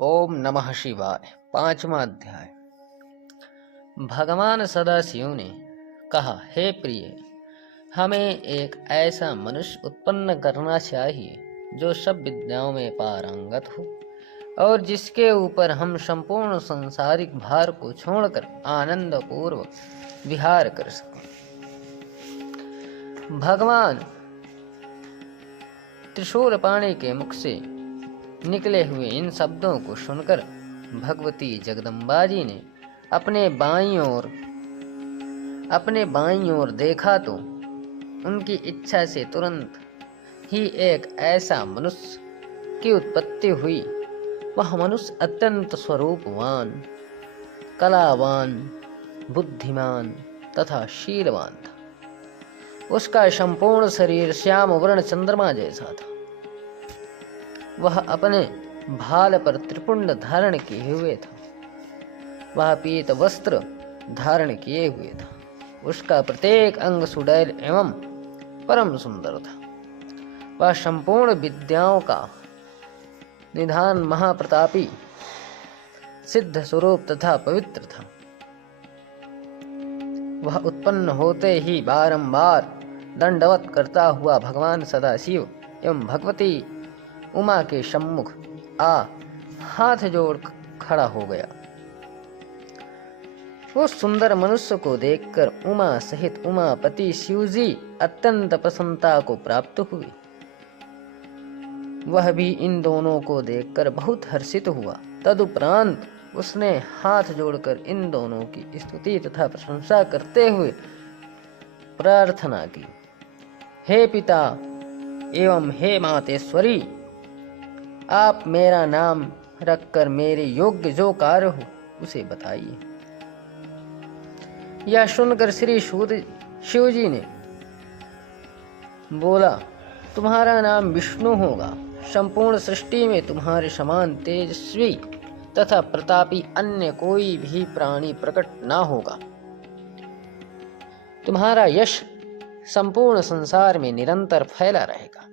ओम नमः शिवाय। 5वां अध्याय। भगवान सदाशिव ने कहा, हे प्रिय, हमें एक ऐसा मनुष्य उत्पन्न करना चाहिए जो सब विद्याओं में पारंगत हो और जिसके ऊपर हम संपूर्ण सांसारिक भार को छोड़कर आनंद पूर्वक विहार कर सकें। भगवान त्रिशूलपाणि के मुख से निकले हुए इन शब्दों को सुनकर भगवती जगदम्बा जी ने अपने बाईं ओर देखा तो उनकी इच्छा से तुरंत ही एक ऐसा मनुष्य की उत्पत्ति हुई। वह मनुष्य अत्यंत स्वरूपवान, कलावान, बुद्धिमान तथा शीलवान था। उसका संपूर्ण शरीर श्याम वर्ण चंद्रमा जैसा था। वह अपने भाल पर त्रिपुंड धारण किए हुए था। वह पीत वस्त्र धारण किए हुए था। उसका प्रत्येक अंग सुडैल एवं परम सुंदर था। वह संपूर्ण विद्याओं का निधान, महाप्रतापी, सिद्ध स्वरूप तथा पवित्र था। वह उत्पन्न होते ही बारंबार दंडवत करता हुआ भगवान सदाशिव एवं भगवती उमा के सम्मुख हाथ जोड़ खड़ा हो गया। उस सुंदर मनुष्य को देखकर उमा सहित उमापति शिवजी अत्यंत प्रसन्नता को प्राप्त हुई। वह भी इन दोनों को देखकर बहुत हर्षित हुआ। तदुपरांत उसने हाथ जोड़कर इन दोनों की स्तुति तथा प्रशंसा करते हुए प्रार्थना की, हे पिता एवं हे मातेश्वरी, आप मेरा नाम रखकर मेरे योग्य जो कार्य हो उसे बताइए। यह सुनकर श्री शिवजी ने बोला, तुम्हारा नाम विष्णु होगा। संपूर्ण सृष्टि में तुम्हारे समान तेजस्वी तथा प्रतापी अन्य कोई भी प्राणी प्रकट न होगा। तुम्हारा यश संपूर्ण संसार में निरंतर फैला रहेगा।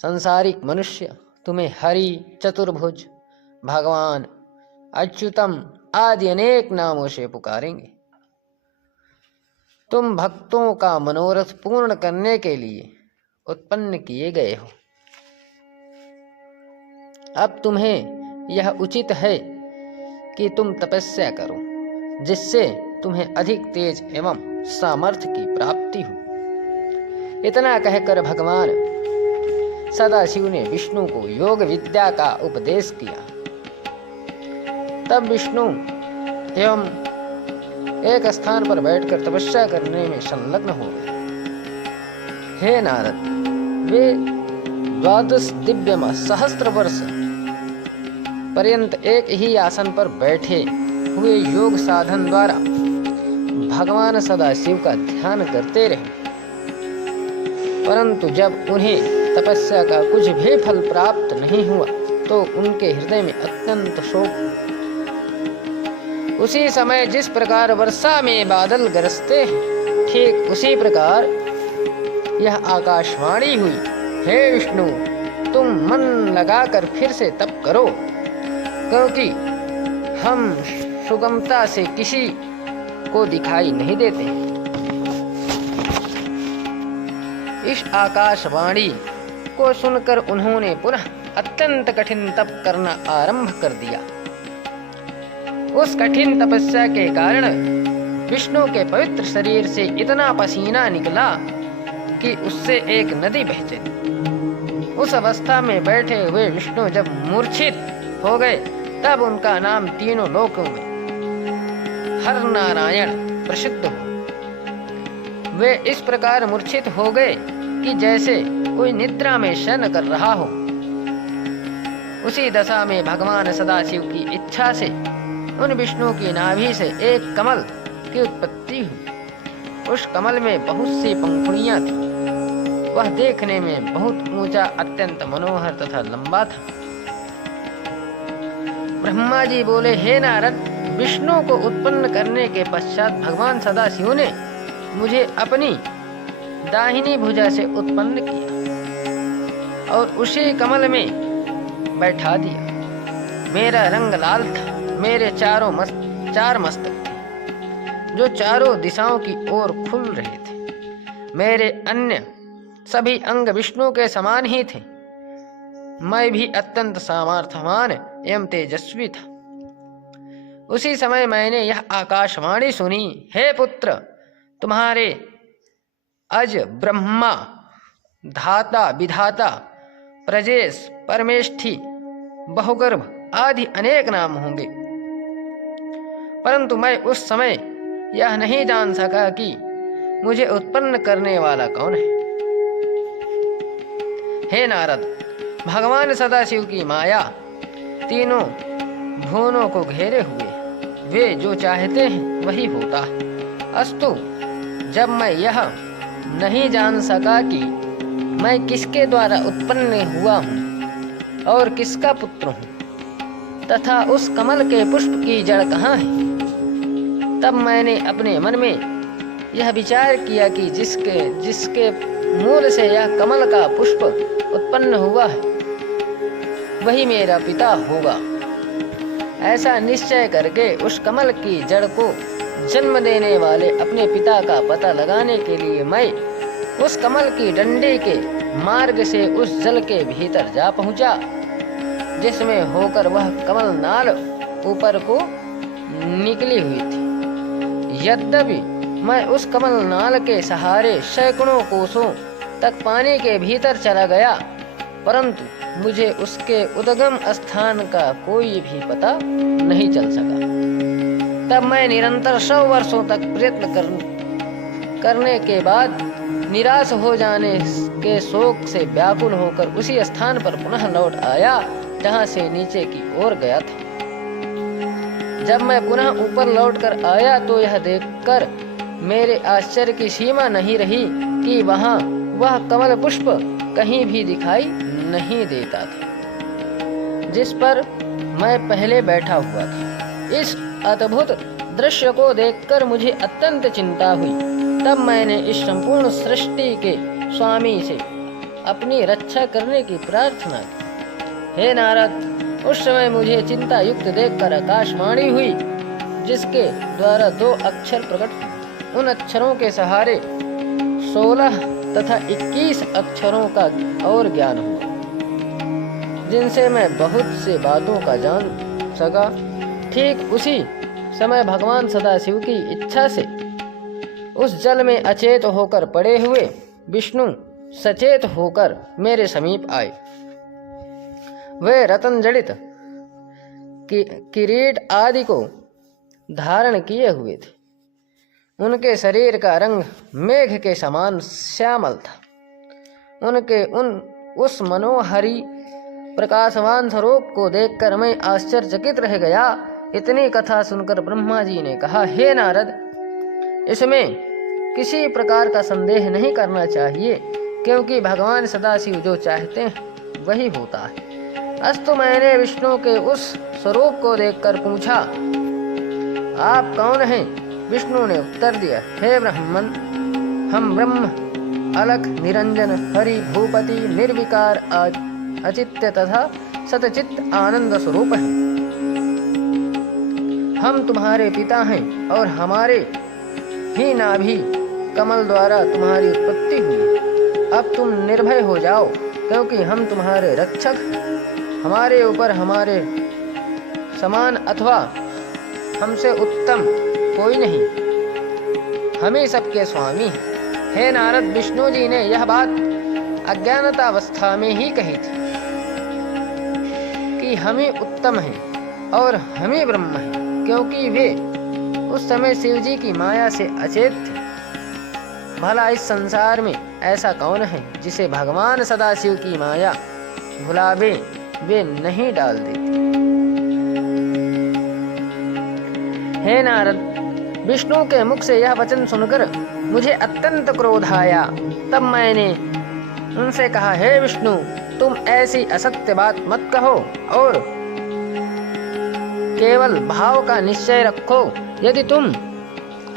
संसारिक मनुष्य तुम्हें हरि, चतुर्भुज, भगवान, अच्युतम आदि अनेक नामों से पुकारेंगे। तुम भक्तों का मनोरथ पूर्ण करने के लिए उत्पन्न किए गए हो। अब तुम्हें यह उचित है कि तुम तपस्या करो, जिससे तुम्हें अधिक तेज एवं सामर्थ्य की प्राप्ति हो। इतना कहकर भगवान सदाशिव ने विष्णु को योग विद्या का उपदेश किया। तब विष्णु एवं एक स्थान पर बैठकर तपस्या करने में संलग्न हो गए। हे नारद, वे 12 दिव्य सहस्त्र वर्ष पर्यंत एक ही आसन पर बैठे हुए योग साधन द्वारा भगवान सदाशिव का ध्यान करते रहे। परंतु जब उन्हें तपस्या का कुछ भी फल प्राप्त नहीं हुआ तो उनके हृदय में अत्यंत शोक। उसी समय जिस प्रकार वर्षा में बादल गरजते हैं, ठीक उसी प्रकार यह आकाशवाणी हुई, हे विष्णु, तुम मन लगाकर फिर से तप करो, क्योंकि हम सुगमता से किसी को दिखाई नहीं देते। इस आकाशवाणी को सुनकर उन्होंने पुनः अत्यंत कठिन तप करना आरंभ कर दिया। उस कठिन तपस्या के कारण विष्णु के पवित्र शरीर से इतना पसीना निकला कि उससे एक नदी बह चली। उस अवस्था में बैठे हुए विष्णु जब मूर्छित हो गए, तब उनका नाम तीनों लोकों में हर नारायण प्रसिद्ध हो। वे इस प्रकार मूर्छित हो गए कि जैसे कोई निद्रा में शयन कर रहा हो। उसी दशा में भगवान सदाशिव की इच्छा से उन विष्णु की नाभि से एक कमल की उत्पत्ति हुई। उस कमल में बहुत सी पंखुड़ियां थीं। वह देखने में बहुत ऊंचा, अत्यंत मनोहर तथा लंबा था। ब्रह्मा जी बोले, हे नारद, विष्णु को उत्पन्न करने के पश्चात भगवान सदाशिव ने मुझे अपनी दाहिनी भुजा से उत्पन्न किया और उसी कमल में बैठा दिया। मेरा रंग लाल था। मेरे चार मस्तक थे जो चारों दिशाओं की ओर खुल रहे थे। मेरे अन्य सभी अंग विष्णु के समान ही थे। मैं भी अत्यंत सामर्थ्यवान एवं तेजस्वी था। उसी समय मैंने यह आकाशवाणी सुनी, हे पुत्र, तुम्हारे अज ब्रह्मा, धाता, विधाता, प्रजेश, परमेष्ठी, बहुगर्भ आदि अनेक नाम होंगे। परंतु मैं उस समय यह नहीं जान सका कि मुझे उत्पन्न करने वाला कौन है। हे नारद, भगवान सदाशिव की माया तीनों भुवनों को घेरे हुए, वे जो चाहते हैं वही होता है। अस्तु, जब मैं यह नहीं जान सका कि मैं किसके द्वारा उत्पन्न हुआ हूँ और किसका पुत्र हूँ तथा उस कमल के पुष्प की जड़ कहाँ है, तब मैंने अपने मन में यह विचार किया कि जिसके मूल से यह कमल का पुष्प उत्पन्न हुआ है वही मेरा पिता होगा। ऐसा निश्चय करके उस कमल की जड़ को जन्म देने वाले अपने पिता का पता लगाने के लिए मैं उस कमल की डंडी के मार्ग से उस जल के भीतर जा पहुंचा, जिसमें होकर वह कमल नाल ऊपर को निकली हुई थी। यद्यपि मैं उस कमल नाल के सहारे सैकड़ों कोसों तक पानी के भीतर चला गया, परंतु मुझे उसके उद्गम स्थान का कोई भी पता नहीं चल सका। तब मैं निरंतर 100 वर्षों तक प्रयत्न करने के बाद निराश हो जाने के शोक से व्याकुल होकर उसी स्थान पर पुनः लौट आया जहाँ से नीचे की ओर गया था। जब मैं पुनः ऊपर लौटकर आया तो यह देखकर मेरे आश्चर्य की सीमा नहीं रही कि वहाँ वह कमल पुष्प कहीं भी दिखाई नहीं देता था जिस पर मैं पहले बैठा हुआ था। इस अद्भुत दृश्य को देखकर मुझे अत्यंत चिंता हुई। तब मैंने इस संपूर्ण सृष्टि के स्वामी से अपनी रक्षा करने की प्रार्थना की। हे नारद, उस समय मुझे चिंता युक्त देखकर आकाशवाणी हुई, जिसके द्वारा 2 अक्षर प्रकट हुए। उन अक्षरों के सहारे 16 तथा 21 अक्षरों का और ज्ञान हुआ, जिनसे मैं बहुत से बातों का जान सका। ठीक उसी समय भगवान सदाशिव की इच्छा से उस जल में अचेत होकर पड़े हुए विष्णु सचेत होकर मेरे समीप आए। वे रतन जड़ित किरीट आदि को धारण किए हुए थे। उनके शरीर का रंग मेघ के समान श्यामल था। उनके उस मनोहरी प्रकाशवान स्वरूप को देखकर मैं आश्चर्यचकित रह गया। इतनी कथा सुनकर ब्रह्मा जी ने कहा, हे नारद, इसमें किसी प्रकार का संदेह नहीं करना चाहिए, क्योंकि भगवान सदाशिव जो चाहते हैं वही होता है। अस्तु, मैंने विष्णु के उस स्वरूप को देखकर पूछा, आप कौन हैं? विष्णु ने उत्तर दिया, हे ब्राह्मण, हम ब्रह्म, अलख, निरंजन, हरि, भूपति, निर्विकार, अचित्य तथा सतचित्त आनंद स्वरूप हैं। हम तुम्हारे पिता हैं और हमारे ही नाभि कमल द्वारा तुम्हारी उत्पत्ति हुई। अब तुम निर्भय हो जाओ, क्योंकि हम तुम्हारे रक्षक, हमारे ऊपर हमारे समान अथवा हमसे उत्तम कोई नहीं, हम ही सबके स्वामी हैं। हे नारद, विष्णु जी ने यह बात अज्ञानतावस्था में ही कही थी कि हम ही उत्तम हैं और हम ही ब्रह्म हैं, क्योंकि वे उस समय शिव जी की माया से अचेत थे। भला इस संसार में ऐसा कौन है जिसे भगवान सदाशिव की माया भुलावे वे नहीं डाल देते। हे नारद, विष्णु के मुख से यह वचन सुनकर मुझे अत्यंत क्रोध आया। तब मैंने उनसे कहा, हे विष्णु, तुम ऐसी असत्य बात मत कहो और केवल भाव का निश्चय रखो। यदि तुम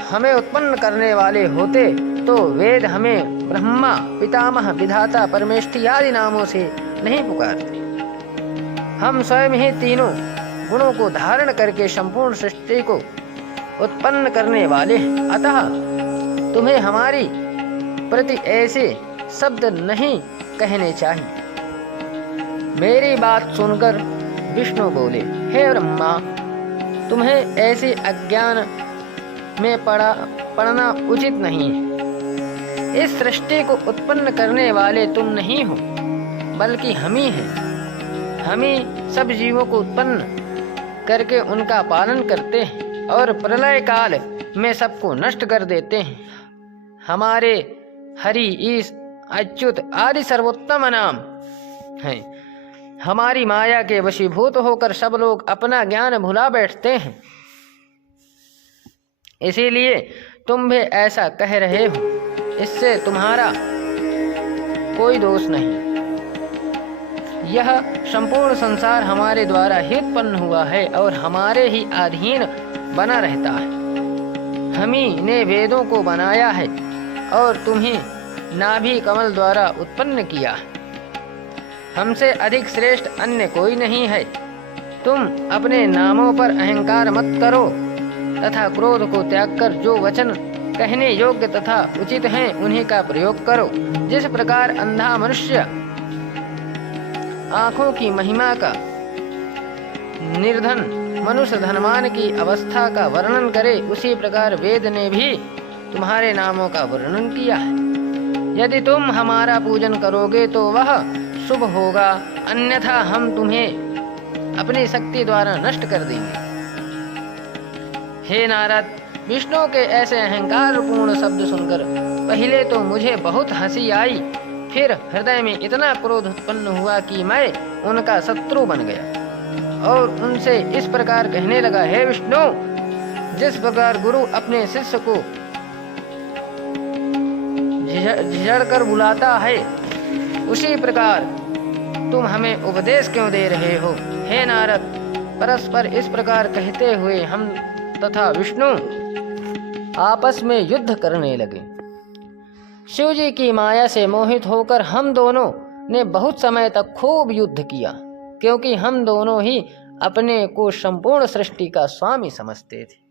हमें उत्पन्न करने वाले होते तो वेद हमें ब्रह्मा, पितामह, विधाता, परमेष्ठी आदि नामों से नहीं पुकारते। हम स्वयं ही तीनों गुणों को धारण करके संपूर्ण सृष्टि को उत्पन्न करने वाले हैं। अतः तुम्हें हमारी प्रति ऐसे शब्द नहीं कहने चाहिए। मेरी बात सुनकर विष्णु बोले, हे ब्रह्मा, तुम्हें ऐसे अज्ञान में पड़ना उचित नहीं है। इस सृष्टि को उत्पन्न करने वाले तुम नहीं हो, बल्कि हम ही हैं। हम ही सब जीवों को उत्पन्न करके उनका पालन करते हैं और प्रलय काल में सबको नष्ट कर देते हैं। हमारे हरि, ईश, अच्युत आदि सर्वोत्तम नाम हैं। हमारी माया के वशीभूत होकर सब लोग अपना ज्ञान भुला बैठते हैं। इसीलिए तुम भी ऐसा कह रहे हो। इससे तुम्हारा कोई दोष नहीं। यह संपूर्ण संसार हमारे ही उत्पन्न हुआ है और हमारे ही अधीन बना रहता है। हम ही ने वेदों को बनाया है और तुम्हें नाभि कमल द्वारा उत्पन्न किया है। हमसे अधिक श्रेष्ठ अन्य कोई नहीं है। तुम अपने नामों पर अहंकार मत करो तथा क्रोध को त्याग कर जो वचन कहने योग्य तथा उचित हैं उन्हीं का प्रयोग करो। जिस प्रकार अंधा मनुष्य आँखों की महिमा का, निर्धन मनुष्य धनवान की अवस्था का वर्णन करे, उसी प्रकार वेद ने भी तुम्हारे नामों का वर्णन किया है। यदि तुम हमारा पूजन करोगे तो वह शुभ होगा, अन्यथा हम तुम्हें अपनी शक्ति द्वारा नष्ट कर देंगे। हे नारद, विष्णु के ऐसे अहंकार पूर्ण शब्द सुनकर पहले तो मुझे बहुत हंसी आई, फिर हृदय में इतना क्रोध उत्पन्न हुआ कि मैं उनका शत्रु बन गया और उनसे इस प्रकार कहने लगा, हे विष्णु, जिस प्रकार गुरु अपने शिष्य को झिझड़ कर बुलाता है, उसी प्रकार तुम हमें उपदेश क्यों दे रहे हो? हे नारद, परस्पर इस प्रकार कहते हुए हम तथा विष्णु आपस में युद्ध करने लगे। शिव जी की माया से मोहित होकर हम दोनों ने बहुत समय तक खूब युद्ध किया, क्योंकि हम दोनों ही अपने को संपूर्ण सृष्टि का स्वामी समझते थे।